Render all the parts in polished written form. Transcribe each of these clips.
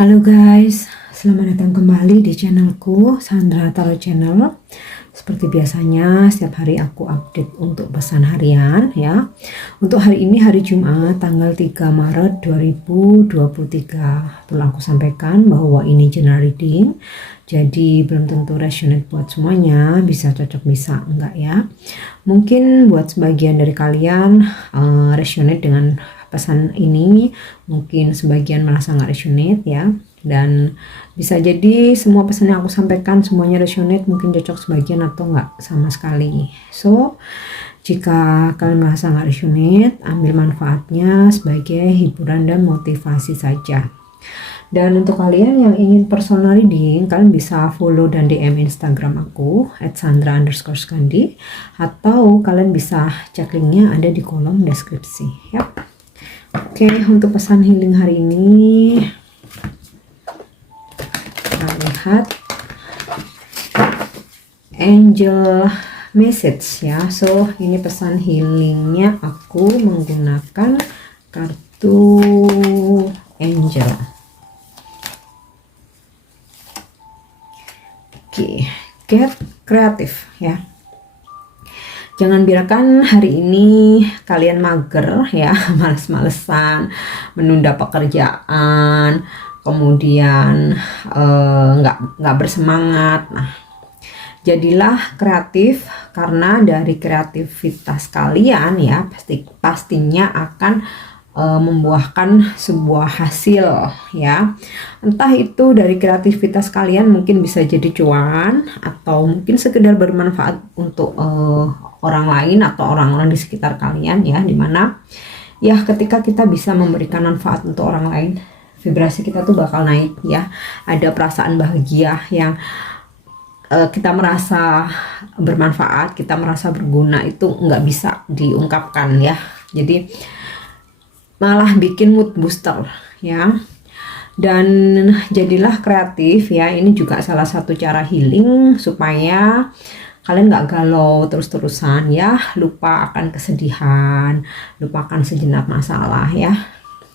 Halo guys, selamat datang kembali di channelku Sandra Tarot Channel. Seperti biasanya setiap hari aku update untuk pesan harian ya. Untuk hari ini hari Jumat tanggal 3 Maret 2023. Perlu aku sampaikan bahwa ini general reading. Jadi belum tentu resonate buat semuanya, bisa cocok bisa enggak ya. Mungkin buat sebagian dari kalian resonate dengan pesan ini, mungkin sebagian merasa nggak resonate ya, dan bisa jadi semua pesan yang aku sampaikan semuanya resonate, mungkin cocok sebagian atau nggak sama sekali. So jika kalian merasa nggak resonate, ambil manfaatnya sebagai hiburan dan motivasi saja. Dan untuk kalian yang ingin personal reading, kalian bisa follow dan DM Instagram aku @sandra_skandi, atau kalian bisa cek linknya ada di kolom deskripsi ya. Oke, untuk pesan healing hari ini kita lihat angel message ya. So ini pesan healingnya aku menggunakan kartu angel. Oke, get kreatif ya. Jangan biarkan hari ini kalian mager ya, males-malesan, menunda pekerjaan, kemudian nggak bersemangat. Nah, jadilah kreatif, karena dari kreativitas kalian ya pastinya akan membuahkan sebuah hasil ya. Entah itu dari kreativitas kalian mungkin bisa jadi cuan, atau mungkin sekedar bermanfaat untuk orang lain atau orang-orang di sekitar kalian ya, dimana ya ketika kita bisa memberikan manfaat untuk orang lain, vibrasi kita tuh bakal naik ya. Ada perasaan bahagia yang kita merasa bermanfaat, kita merasa berguna, itu nggak bisa diungkapkan ya. Jadi malah bikin mood booster ya. Dan jadilah kreatif ya, ini juga salah satu cara healing supaya kalian nggak galau terus-terusan ya, lupa akan kesedihan, lupakan sejenak masalah ya.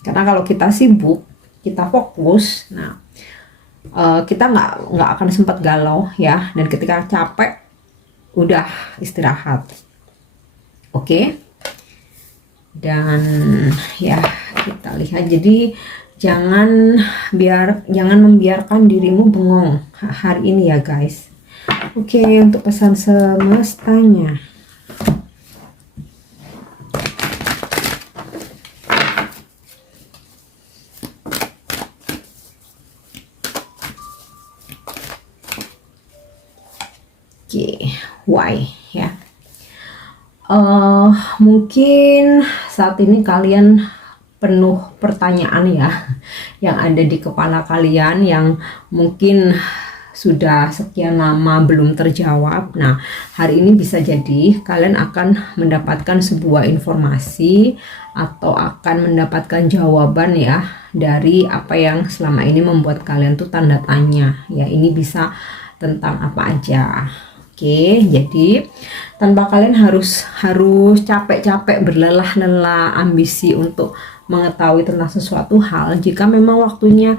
Karena kalau kita sibuk, kita fokus, nah kita nggak akan sempat galau ya. Dan ketika capek, udah istirahat. Oke. Dan ya kita lihat, jadi jangan membiarkan dirimu bengong hari ini ya guys. Oke, untuk pesan semestanya. Oke, why ya. Mungkin saat ini kalian penuh pertanyaan ya yang ada di kepala kalian, yang mungkin sudah sekian lama belum terjawab. Nah, hari ini bisa jadi kalian akan mendapatkan sebuah informasi atau akan mendapatkan jawaban ya dari apa yang selama ini membuat kalian tuh tanda tanya ya. Ini bisa tentang apa aja. Oke, jadi tanpa kalian harus capek-capek berlelah-lelah ambisi untuk mengetahui tentang sesuatu hal, jika memang waktunya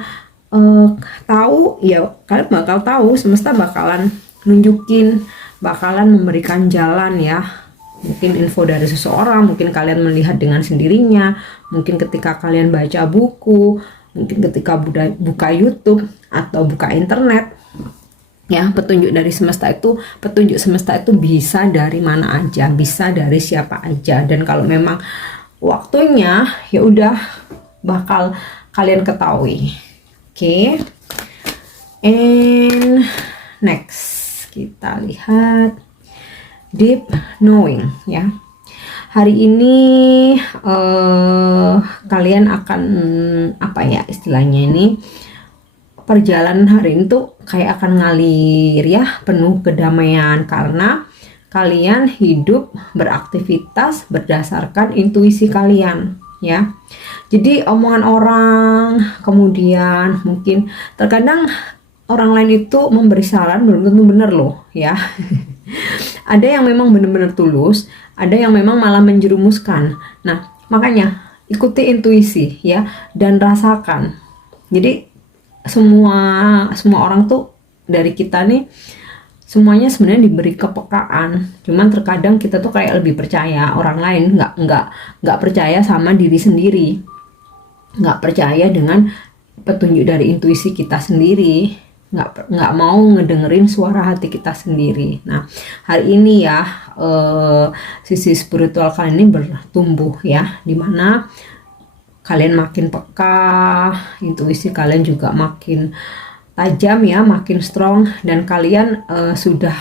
tahu ya, kalian bakal tahu. Semesta bakalan nunjukin, bakalan memberikan jalan ya. Mungkin info dari seseorang, mungkin kalian melihat dengan sendirinya, mungkin ketika kalian baca buku, mungkin ketika buka YouTube atau buka internet ya. Petunjuk semesta itu bisa dari mana aja, bisa dari siapa aja. Dan kalau memang waktunya ya udah bakal kalian ketahui. Oke. And next kita lihat deep knowing ya. Hari ini kalian akan apa ya istilahnya, ini perjalanan hari ini tuh kayak akan ngalir ya, penuh kedamaian, karena kalian hidup beraktivitas berdasarkan intuisi kalian ya. Jadi omongan orang, kemudian mungkin terkadang orang lain itu memberi saran belum tentu benar loh ya. Ada yang memang benar-benar tulus, ada yang memang malah menjerumuskan. Nah, makanya ikuti intuisi ya, dan rasakan. Jadi semua semua orang tuh dari kita nih semuanya sebenarnya diberi kepekaan, cuman terkadang kita tuh kayak lebih percaya orang lain, nggak percaya sama diri sendiri, nggak percaya dengan petunjuk dari intuisi kita sendiri, nggak mau ngedengerin suara hati kita sendiri. Nah, hari ini ya sisi spiritual kalian ini bertumbuh ya, dimana kalian makin peka, intuisi kalian juga makin tajam ya, makin strong, dan kalian sudah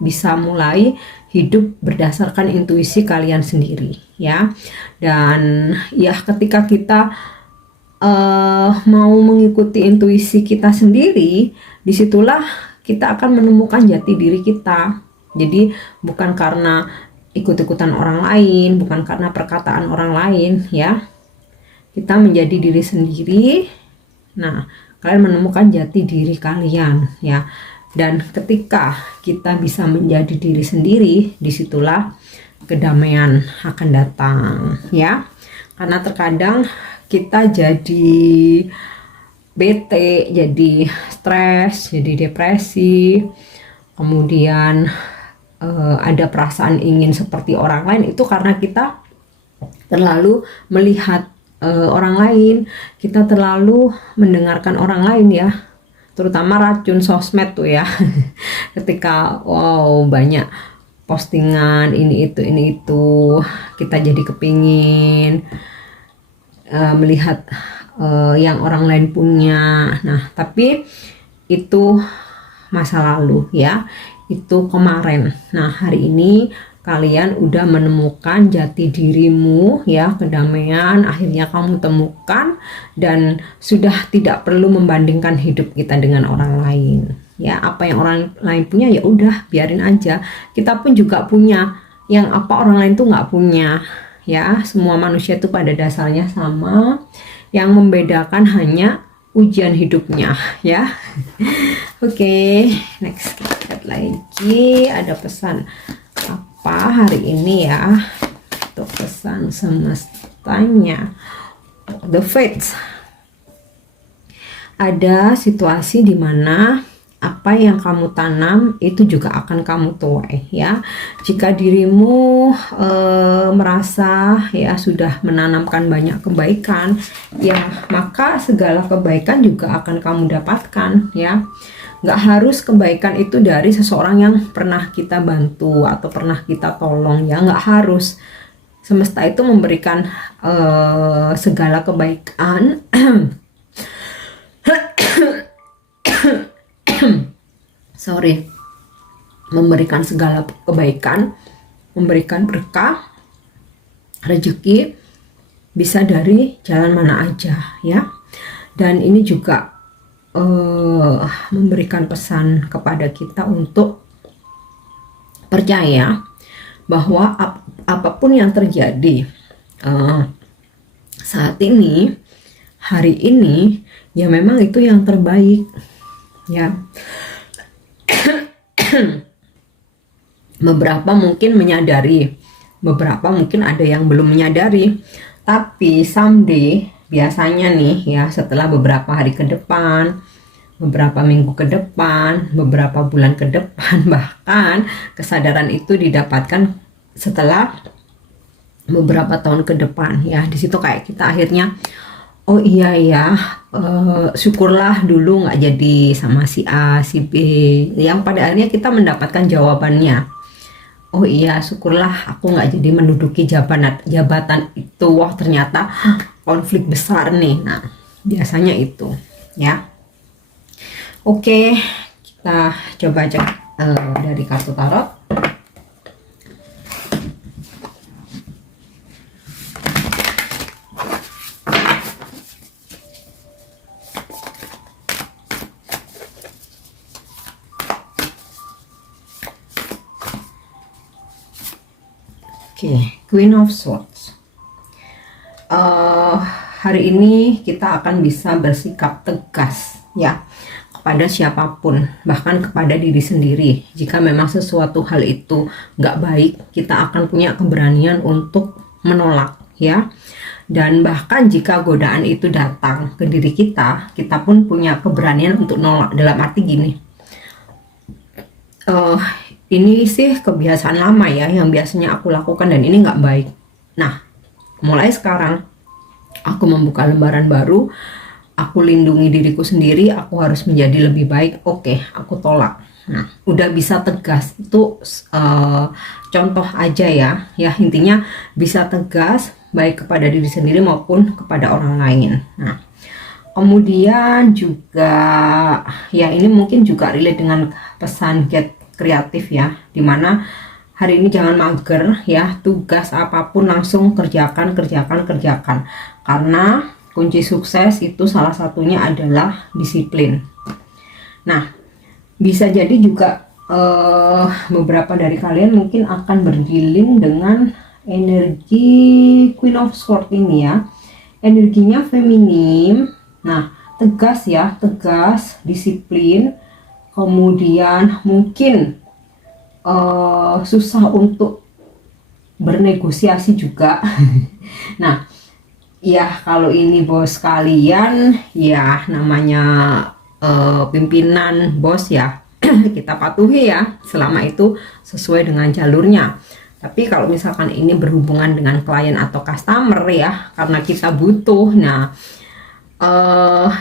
bisa mulai hidup berdasarkan intuisi kalian sendiri ya. Dan ya ketika kita mau mengikuti intuisi kita sendiri, disitulah kita akan menemukan jati diri kita. Jadi bukan karena ikut-ikutan orang lain, bukan karena perkataan orang lain ya. Kita menjadi diri sendiri. Nah, kalian menemukan jati diri kalian ya. Dan ketika kita bisa menjadi diri sendiri, disitulah kedamaian akan datang ya. Karena terkadang kita jadi bete, jadi stres, jadi depresi, kemudian ada perasaan ingin seperti orang lain, itu karena kita terlalu melihat orang lain, kita terlalu mendengarkan orang lain ya, terutama racun sosmed tuh ya. Ketika wow banyak postingan ini itu, kita jadi kepingin melihat yang orang lain punya. Nah, tapi itu masa lalu ya, itu kemarin. Nah, hari ini kalian udah menemukan jati dirimu ya, kedamaian akhirnya kamu temukan, dan sudah tidak perlu membandingkan hidup kita dengan orang lain ya. Apa yang orang lain punya ya udah biarin aja, kita pun juga punya yang apa orang lain tuh nggak punya ya. Semua manusia itu pada dasarnya sama, yang membedakan hanya ujian hidupnya ya. Oke, next kita lihat lagi ada pesan apa hari ini ya, untuk pesan semestanya. The Fates, ada situasi di mana apa yang kamu tanam itu juga akan kamu tuai ya. Jika dirimu merasa ya sudah menanamkan banyak kebaikan ya, maka segala kebaikan juga akan kamu dapatkan ya. Nggak harus kebaikan itu dari seseorang yang pernah kita bantu atau pernah kita tolong ya, nggak harus. Semesta itu memberikan segala kebaikan memberikan segala kebaikan, memberikan berkah, rezeki, bisa dari jalan mana aja ya. Dan ini juga memberikan pesan kepada kita untuk percaya bahwa apapun yang terjadi saat ini, hari ini, ya memang itu yang terbaik ya. Beberapa mungkin menyadari, beberapa mungkin ada yang belum menyadari, tapi someday biasanya nih ya, setelah beberapa hari ke depan, beberapa minggu ke depan, beberapa bulan ke depan, bahkan kesadaran itu didapatkan setelah beberapa tahun ke depan ya. Di situ kayak kita akhirnya, oh iya ya, syukurlah dulu nggak jadi sama si A, si B, yang pada akhirnya kita mendapatkan jawabannya. Oh iya, syukurlah aku nggak jadi menduduki jabatan itu. Wah, ternyata konflik besar nih. Nah, biasanya itu ya. Oke, kita coba cek dari kartu tarot. Oke, Queen of Swords. Hari ini kita akan bisa bersikap tegas ya kepada siapapun, bahkan kepada diri sendiri. Jika memang sesuatu hal itu nggak baik, kita akan punya keberanian untuk menolak ya. Dan bahkan jika godaan itu datang ke diri kita, kita pun punya keberanian untuk nolak. Dalam arti gini, ini sih kebiasaan lama ya yang biasanya aku lakukan dan ini nggak baik. Nah, mulai sekarang aku membuka lembaran baru, aku lindungi diriku sendiri, aku harus menjadi lebih baik. Oke, aku tolak. Nah, udah bisa tegas. Itu contoh aja ya. Ya, intinya bisa tegas baik kepada diri sendiri maupun kepada orang lain. Nah, kemudian juga ya ini mungkin juga relate dengan pesan Get Kreatif ya, dimana hari ini jangan mager ya, tugas apapun langsung kerjakan, karena kunci sukses itu salah satunya adalah disiplin. Nah, bisa jadi juga beberapa dari kalian mungkin akan berdealing dengan energi Queen of Swords ini ya, energinya feminim. Nah, tegas ya, tegas, disiplin, kemudian mungkin susah untuk bernegosiasi juga. Nah, ya kalau ini bos kalian ya namanya pimpinan bos ya, kita patuhi ya selama itu sesuai dengan jalurnya. Tapi kalau misalkan ini berhubungan dengan klien atau customer ya, karena kita butuh, nah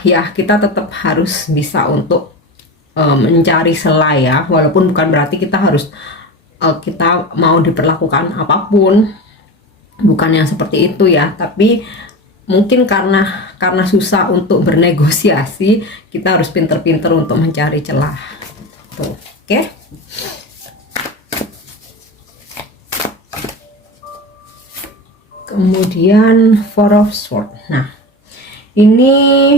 ya kita tetap harus bisa untuk mencari celah ya, walaupun bukan berarti kita harus kita mau diperlakukan apapun, bukan yang seperti itu ya, tapi mungkin karena susah untuk bernegosiasi, kita harus pinter-pinter untuk mencari celah. Tuh, oke. Kemudian Four of Swords. Nah, ini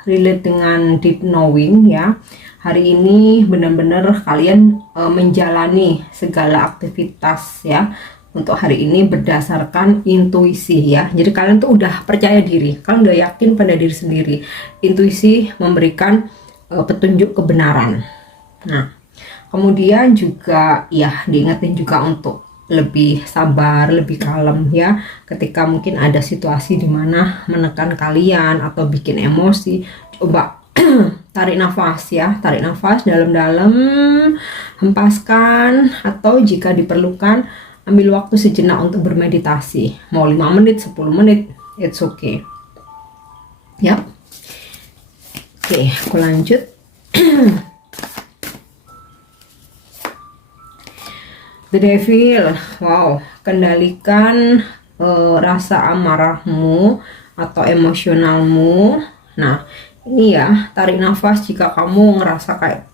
relate dengan deep knowing ya. Hari ini benar-benar kalian menjalani segala aktivitas ya untuk hari ini berdasarkan intuisi ya. Jadi kalian tuh udah percaya diri, kalian udah yakin pada diri sendiri. Intuisi memberikan petunjuk kebenaran. Nah, kemudian juga ya diingetin juga untuk lebih sabar, lebih kalem ya ketika mungkin ada situasi di mana menekan kalian atau bikin emosi. Coba tarik nafas ya, tarik nafas dalam-dalam, hempaskan, atau jika diperlukan ambil waktu sejenak untuk bermeditasi, mau 5 menit, 10 menit, it's okay ya. Oke, aku lanjut. The Devil. Wow, kendalikan rasa amarahmu atau emosionalmu. Nah, ini ya, tarik nafas jika kamu ngerasa kayak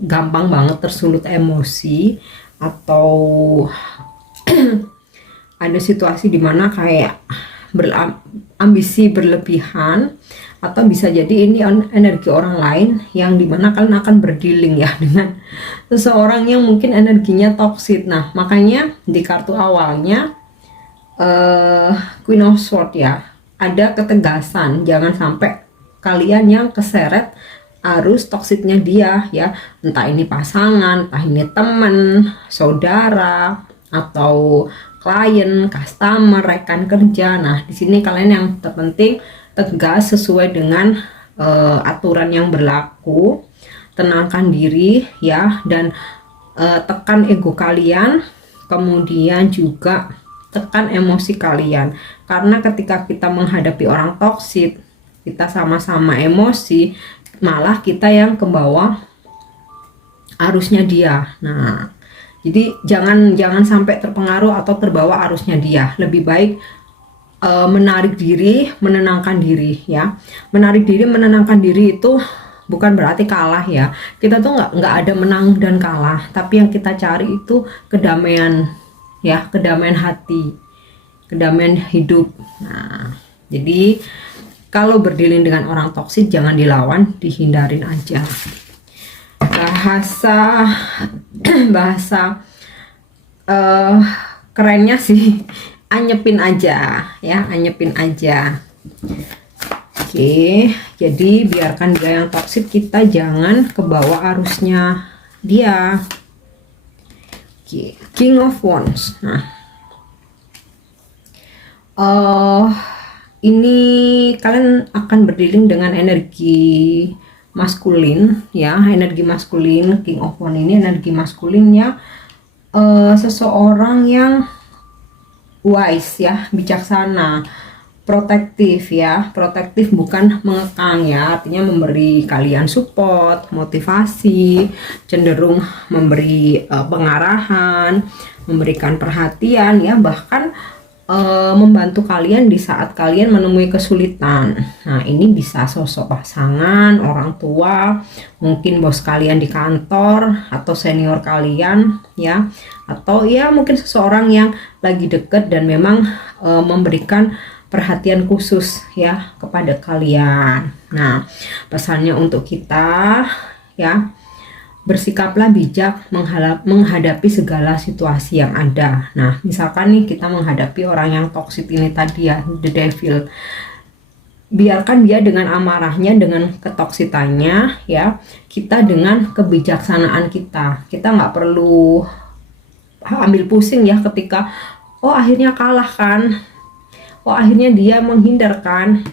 gampang banget tersulut emosi, atau ada situasi dimana kayak ambisi berlebihan, atau bisa jadi ini energi orang lain yang dimana kalian akan berdealing ya dengan seseorang yang mungkin energinya toksik. Nah, makanya di kartu awalnya Queen of Swords ya, ada ketegasan, jangan sampai kalian yang keseret arus toksiknya dia ya, entah ini pasangan, entah ini teman, saudara, atau klien, customer, rekan kerja. Nah, di sini kalian yang terpenting tegas sesuai dengan aturan yang berlaku, tenangkan diri ya, dan tekan ego kalian, kemudian juga tekan emosi kalian, karena ketika kita menghadapi orang toksik, kita sama-sama emosi, malah kita yang ke bawah arusnya dia. Nah, jadi jangan sampai terpengaruh atau terbawa arusnya dia. Lebih baik menarik diri, menenangkan diri ya. Menarik diri, menenangkan diri itu bukan berarti kalah ya. Kita tuh nggak ada menang dan kalah, tapi yang kita cari itu kedamaian ya, kedamaian hati, kedamaian hidup. Nah, jadi kalau berdealing dengan orang toksik jangan dilawan, dihindarin aja. Bahasa kerennya sih anyepin aja ya, anyepin aja. Oke, jadi biarkan dia yang toksik, kita jangan ke bawah arusnya dia. Oke, King of Wands. Nah, eh ini kalian akan berdealing dengan energi maskulin ya, energi maskulin. King of Wands ini energi maskulin ya, seseorang yang wise ya, bijaksana, protektif ya. Protektif bukan mengekang ya, artinya memberi kalian support, motivasi, cenderung memberi pengarahan, memberikan perhatian ya, bahkan membantu kalian di saat kalian menemui kesulitan. Nah, ini bisa sosok pasangan, orang tua, mungkin bos kalian di kantor atau senior kalian ya, atau ya mungkin seseorang yang lagi deket dan memang memberikan perhatian khusus ya kepada kalian. Nah, pesannya untuk kita ya, bersikaplah bijak menghadapi segala situasi yang ada. Nah, misalkan nih kita menghadapi orang yang toksik ini tadi ya, the devil. Biarkan dia dengan amarahnya, dengan ketoksitannya ya. Kita dengan kebijaksanaan kita. Kita nggak perlu ambil pusing ya ketika oh akhirnya kalah kan. Oh akhirnya dia menghindarkan.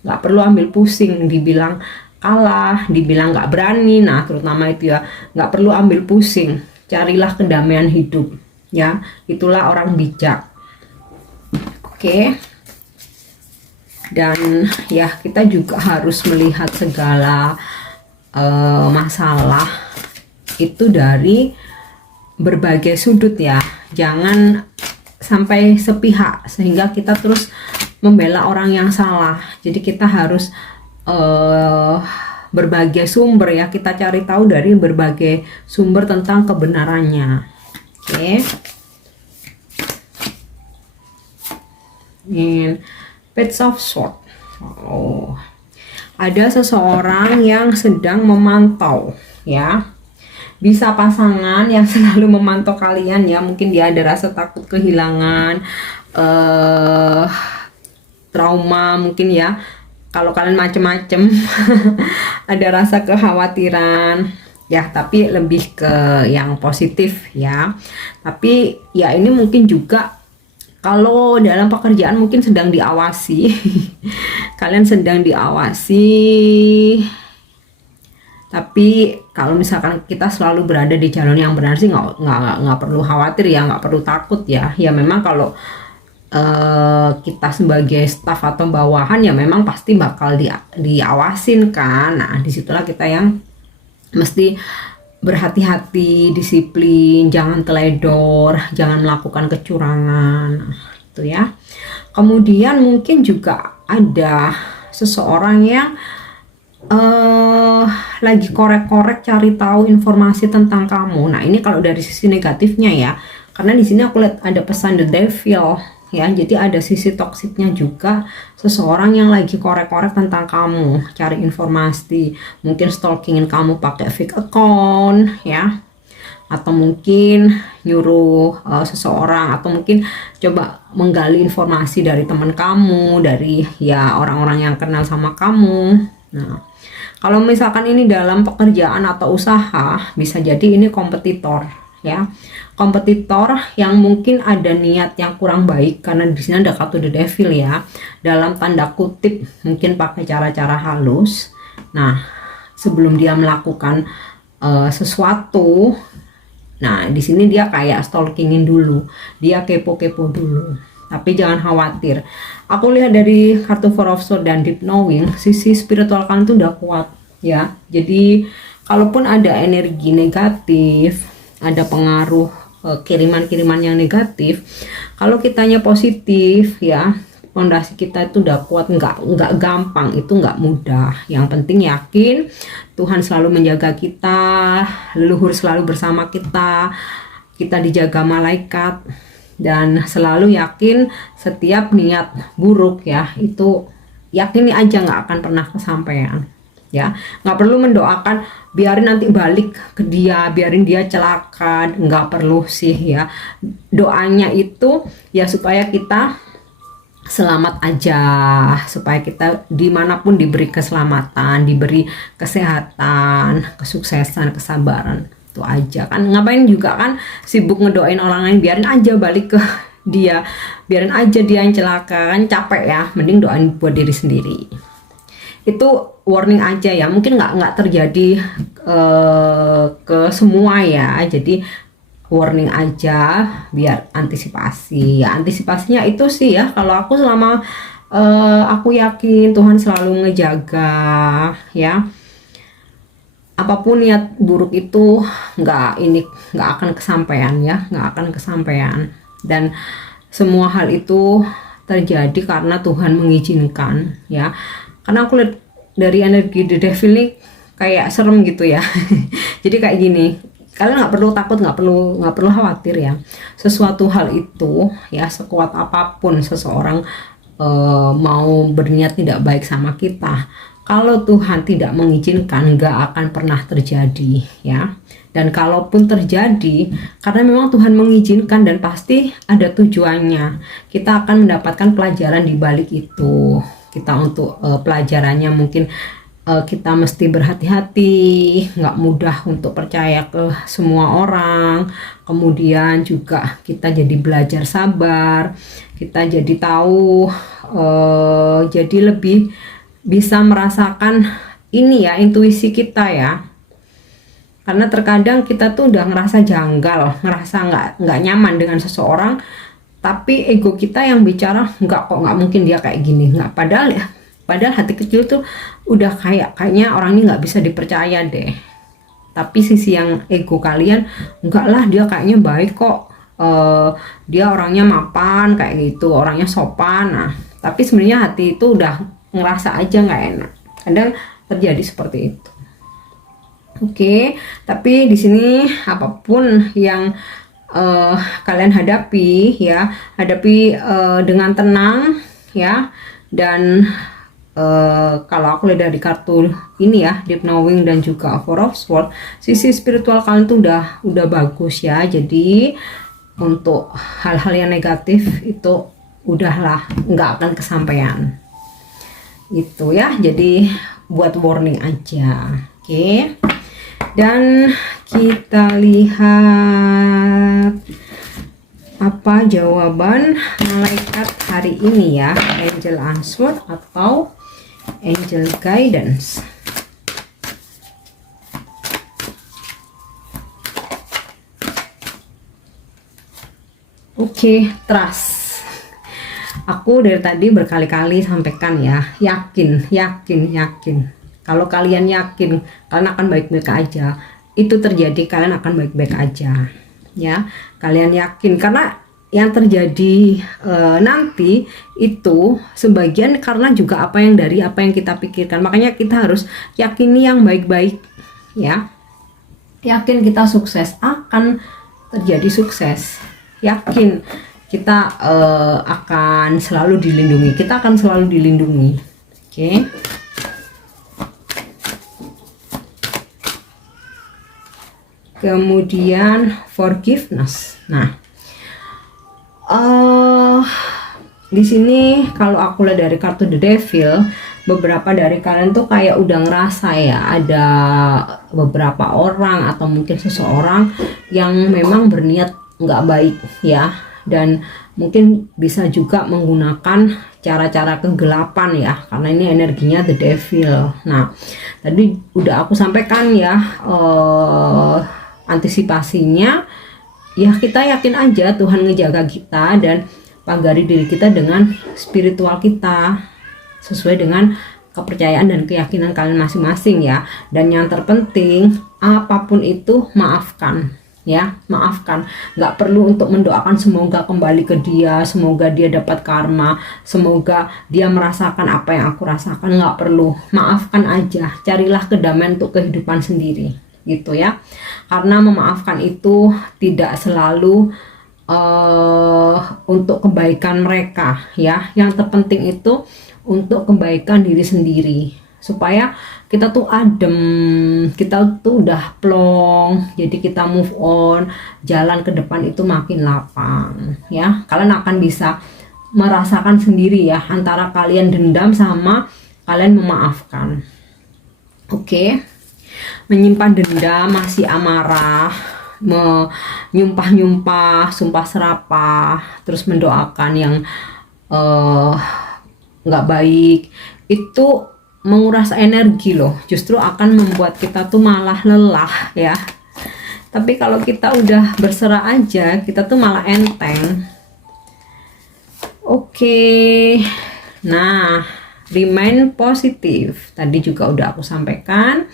Nggak perlu ambil pusing dibilang kalah, dibilang nggak berani. Nah, terutama itu ya, nggak perlu ambil pusing, carilah kedamaian hidup ya, itulah orang bijak. Oke. Dan ya, kita juga harus melihat segala masalah itu dari berbagai sudut ya, jangan sampai sepihak sehingga kita terus membela orang yang salah. Jadi kita harus berbagai sumber ya, kita cari tahu dari berbagai sumber tentang kebenarannya. Oke. Ini Page of Swords. Oh, ada seseorang yang sedang memantau ya, bisa pasangan yang selalu memantau kalian ya, mungkin dia ada rasa takut kehilangan, trauma mungkin ya. Kalau kalian macem-macem ada rasa kekhawatiran ya, tapi lebih ke yang positif ya. Tapi ya ini mungkin juga kalau dalam pekerjaan mungkin sedang diawasi. Kalian sedang diawasi. Tapi kalau misalkan kita selalu berada di jalan yang benar sih nggak perlu khawatir ya, nggak perlu takut ya. Ya memang kalau kita sebagai staff atau bawahan ya memang pasti bakal diawasin kan. Nah, disitulah kita yang mesti berhati-hati, disiplin, jangan teledor, jangan melakukan kecurangan. Nah, itu ya. Kemudian mungkin juga ada seseorang yang lagi korek-korek cari tahu informasi tentang kamu. Nah, ini kalau dari sisi negatifnya ya. Karena di sini aku lihat ada pesan the devil ya, jadi ada sisi toksiknya juga, seseorang yang lagi korek-korek tentang kamu, cari informasi, mungkin stalkingin kamu pakai fake account ya, atau mungkin nyuruh seseorang, atau mungkin coba menggali informasi dari teman kamu, dari ya orang-orang yang kenal sama kamu. Nah, kalau misalkan ini dalam pekerjaan atau usaha, bisa jadi ini kompetitor ya, kompetitor yang mungkin ada niat yang kurang baik, karena di sini ada kartu the devil ya, dalam tanda kutip mungkin pakai cara-cara halus. Nah, sebelum dia melakukan sesuatu, nah di sini dia kayak stalkingin dulu, dia kepo-kepo dulu. Tapi jangan khawatir, aku lihat dari kartu Four of Swords dan Deep Knowing, sisi spiritual kalian tuh udah kuat ya. Jadi kalaupun ada energi negatif, ada pengaruh kiriman-kiriman yang negatif, kalau kitanya positif ya, fondasi kita itu udah kuat, nggak gampang, itu nggak mudah. Yang penting yakin Tuhan selalu menjaga kita, leluhur selalu bersama kita, kita dijaga malaikat, dan selalu yakin setiap niat buruk ya, itu yakini aja nggak akan pernah kesampaian ya. Nggak perlu mendoakan biarin nanti balik ke dia, biarin dia celaka, nggak perlu sih ya. Doanya itu ya supaya kita selamat aja, supaya kita dimanapun diberi keselamatan, diberi kesehatan, kesuksesan, kesabaran, itu aja kan. Ngapain juga kan sibuk ngedoain orang lain, biarin aja balik ke dia, biarin aja dia yang celaka, kan capek ya, mending doain buat diri sendiri. Itu warning aja ya, mungkin nggak terjadi ke semua ya, jadi warning aja biar antisipasi ya. Antisipasinya itu sih ya, kalau aku selama aku yakin Tuhan selalu ngejaga ya, apapun niat buruk itu nggak akan kesampaian ya, nggak akan kesampaian. Dan semua hal itu terjadi karena Tuhan mengizinkan ya. Karena aku lihat dari energi The Devil ini kayak serem gitu ya. Jadi kayak gini, kalian nggak perlu takut, nggak perlu khawatir ya. Sesuatu hal itu ya, sekuat apapun seseorang mau berniat tidak baik sama kita, kalau Tuhan tidak mengizinkan, nggak akan pernah terjadi ya. Dan kalaupun terjadi, karena memang Tuhan mengizinkan dan pasti ada tujuannya. Kita akan mendapatkan pelajaran di balik itu. Kita untuk pelajarannya mungkin kita mesti berhati-hati, nggak mudah untuk percaya ke semua orang. Kemudian juga kita jadi belajar sabar, kita jadi tahu, jadi lebih bisa merasakan ini ya, intuisi kita ya. Karena terkadang kita tuh udah ngerasa janggal, ngerasa nggak nyaman dengan seseorang, tapi ego kita yang bicara nggak mungkin dia kayak gini, nggak, padahal hati kecil tuh udah kayaknya orang ini nggak bisa dipercaya deh. Tapi sisi yang ego kalian, enggak lah, dia kayaknya baik kok, dia orangnya mapan kayak gitu, orangnya sopan. Nah, tapi sebenarnya hati itu udah ngerasa aja nggak enak. Kadang terjadi seperti itu. Oke, tapi di sini apapun yang kalian hadapi ya, hadapi dengan tenang ya. Dan kalau aku lihat dari kartu ini ya, Deep Knowing dan juga Four of Swords, sisi spiritual kalian tuh udah bagus ya. Jadi untuk hal-hal yang negatif itu udahlah, nggak akan kesampaian itu ya. Jadi buat warning aja. Oke. Dan kita lihat apa jawaban malaikat hari ini ya, angel answer atau angel guidance. Oke, trust. Aku dari tadi berkali-kali sampaikan ya, yakin. Kalau kalian yakin kalian akan baik-baik aja, itu terjadi, kalian akan baik-baik aja ya. Kalian yakin, karena yang terjadi nanti itu sebagian karena juga apa yang kita pikirkan. Makanya kita harus yakini yang baik-baik ya. Yakin kita sukses, akan terjadi sukses. Yakin kita akan selalu dilindungi, kita akan selalu dilindungi. Oke. Kemudian forgiveness. Nah, di sini kalau aku lihat dari kartu The Devil, beberapa dari kalian tuh kayak udah ngerasa ya, ada beberapa orang atau mungkin seseorang yang memang berniat nggak baik ya, dan mungkin bisa juga menggunakan cara-cara kegelapan ya, karena ini energinya The Devil. Nah, tadi udah aku sampaikan ya, antisipasinya ya, kita yakin aja Tuhan ngejaga kita dan pagari diri kita dengan spiritual kita sesuai dengan kepercayaan dan keyakinan kalian masing-masing ya. Dan yang terpenting, apapun itu maafkan ya, maafkan. Nggak perlu untuk mendoakan semoga kembali ke dia, semoga dia dapat karma, semoga dia merasakan apa yang aku rasakan. Nggak perlu, maafkan aja. Carilah kedamaian untuk kehidupan sendiri gitu ya. Karena memaafkan itu tidak selalu untuk kebaikan mereka ya. Yang terpenting itu untuk kebaikan diri sendiri, supaya kita tuh adem, kita tuh udah plong, jadi kita move on, jalan ke depan itu makin lapang ya. Kalian akan bisa merasakan sendiri ya, antara kalian dendam sama kalian memaafkan. Oke. Menyimpan dendam, masih amarah menyumpah-nyumpah, sumpah serapah, terus mendoakan yang nggak baik, itu menguras energi loh, justru akan membuat kita tuh malah lelah ya. Tapi kalau kita udah berserah aja, kita tuh malah enteng. Oke. Nah, remain positif. Tadi juga udah aku sampaikan.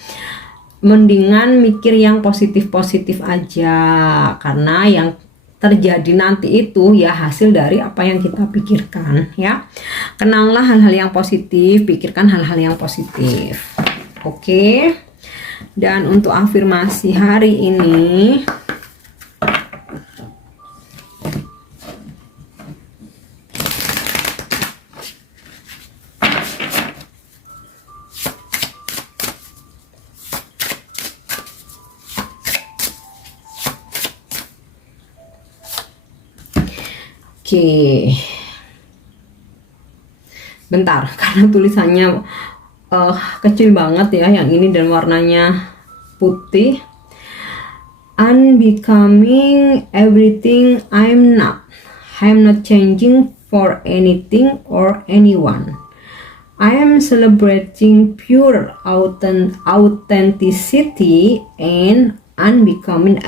Mendingan mikir yang positif-positif aja, karena yang terjadi nanti itu ya hasil dari apa yang kita pikirkan ya. Kenanglah hal-hal yang positif, pikirkan hal-hal yang positif. Oke. Dan untuk afirmasi hari ini, oke, bentar karena tulisannya kecil banget ya yang ini dan warnanya putih. Unbecoming everything I'm not. I'm not changing for anything or anyone. I am celebrating pure authenticity and unbecoming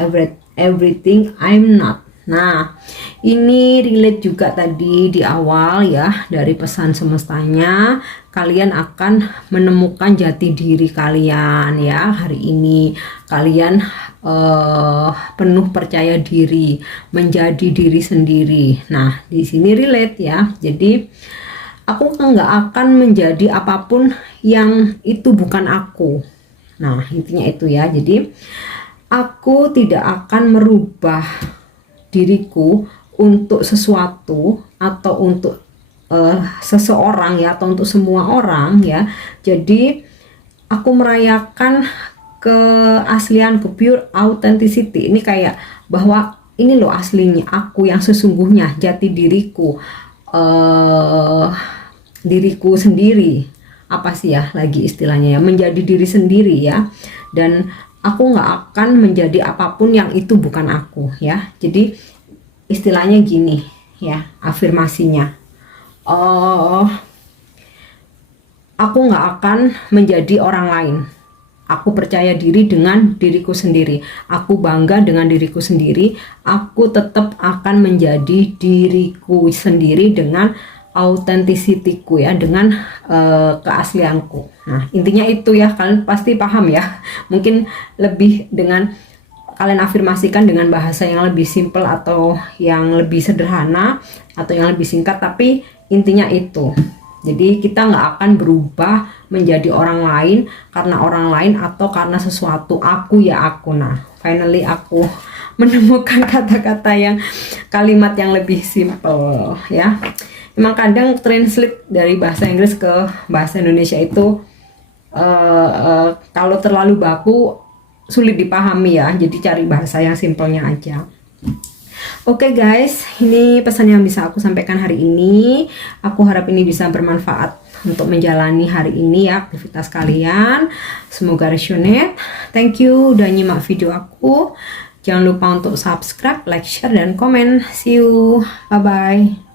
everything I'm not. Nah, ini relate juga tadi di awal ya, dari pesan semestanya. Kalian akan menemukan jati diri kalian ya hari ini. Kalian penuh percaya diri, menjadi diri sendiri. Nah, di sini relate ya. Jadi aku nggak akan menjadi apapun yang itu bukan aku. Nah, intinya itu ya. Jadi aku tidak akan merubah diriku untuk sesuatu atau untuk seseorang ya, atau untuk semua orang ya. Jadi aku merayakan keaslian, pure authenticity. Ini kayak bahwa ini loh aslinya aku yang sesungguhnya, jati diriku, diriku sendiri. Apa sih ya lagi istilahnya ya, menjadi diri sendiri ya. Dan aku nggak akan menjadi apapun yang itu bukan aku ya. Jadi istilahnya gini ya afirmasinya, aku nggak akan menjadi orang lain. Aku percaya diri dengan diriku sendiri. Aku bangga dengan diriku sendiri. Aku tetap akan menjadi diriku sendiri dengan autentisitiku ya, dengan keaslianku. Nah, intinya itu ya, kalian pasti paham ya. Mungkin lebih dengan kalian afirmasikan dengan bahasa yang lebih simple atau yang lebih sederhana atau yang lebih singkat, tapi intinya itu. Jadi kita nggak akan berubah menjadi orang lain karena orang lain atau karena sesuatu. Aku ya aku. Nah, finally aku menemukan kata-kata yang kalimat yang lebih simple ya. Emang kadang translate dari bahasa Inggris ke bahasa Indonesia itu kalau terlalu baku sulit dipahami ya. Jadi cari bahasa yang simpelnya aja. Oke guys, ini pesan yang bisa aku sampaikan hari ini. Aku harap ini bisa bermanfaat untuk menjalani hari ini ya, aktivitas kalian. Semoga resonate. Thank you udah nyimak video aku. Jangan lupa untuk subscribe, like, share, dan komen. See you. Bye-bye.